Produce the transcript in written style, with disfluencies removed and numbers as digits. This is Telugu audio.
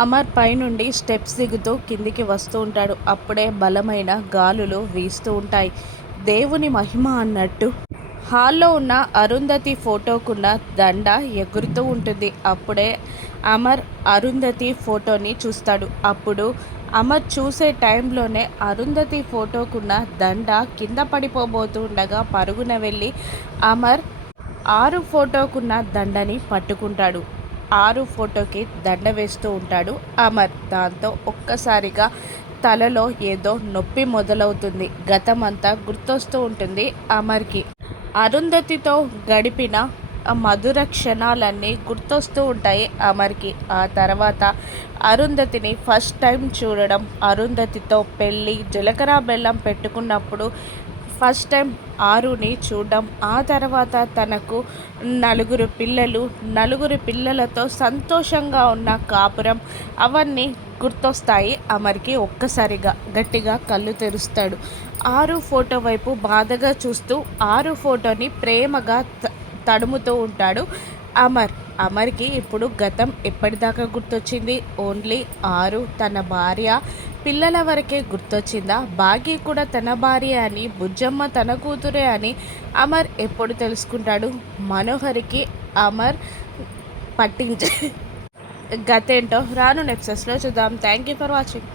అమర్ పైనుండి స్టెప్స్ దిగుతూ కిందికి వస్తూ ఉంటాడు. అప్పుడే బలమైన గాలులు వీస్తూ ఉంటాయి. దేవుని మహిమ అన్నట్టు హాల్లో ఉన్న అరుంధతి ఫోటోకున్న దండ ఎగురుతూ ఉంటుంది. అప్పుడే అమర్ అరుంధతి ఫోటోని చూస్తాడు. అప్పుడు అమర్ చూసే టైంలోనే అరుంధతి ఫోటోకున్న దండ కింద పడిపోబోతూ ఉండగా పరుగున వెళ్ళి అమర్ 6 ఫోటోకున్న దండని పట్టుకుంటాడు. 6 ఫోటోకి దండ వేస్తూ ఉంటాడు అమర్. దాంతో ఒక్కసారిగా తలలో ఏదో నొప్పి మొదలవుతుంది. గతమంతా గుర్తొస్తూ ఉంటుంది అమర్కి. అరుంధతితో గడిపిన ఆ మధుర క్షణాలన్నీ గుర్తొస్తూ ఉంటాయి అమర్కి. ఆ తర్వాత అరుంధతిని ఫస్ట్ టైం చూడడం, అరుంధతితో పెళ్ళి జీలకర్ర బెల్లం పెట్టుకున్నప్పుడు ఫస్ట్ టైం ఆరుని చూడడం, ఆ తర్వాత తనకు నలుగురు పిల్లలతో సంతోషంగా ఉన్న కాపురం, అవన్నీ గుర్తొస్తాయి అమర్కి. ఒక్కసారిగా గట్టిగా కళ్ళు తెరుస్తాడు. 6 ఫోటో వైపు బాధగా చూస్తూ 6 ఫోటోని ప్రేమగా తడుముతూ ఉంటాడు అమర్. అమర్కి ఇప్పుడు గతం ఎప్పటిదాకా గుర్తొచ్చింది? ఓన్లీ 6 తన భార్య పిల్లల వరకే గుర్తొచ్చిందా? భాగ్య కూడా తన భార్య అని, బుజ్జమ్మ తన కూతురే అని అమర్ ఎప్పుడు తెలుసుకుంటాడు? మనోహరికి అమర్ పట్టించే గతేంటో రాను నెప్సెస్లో చూద్దాం. Thank you for watching.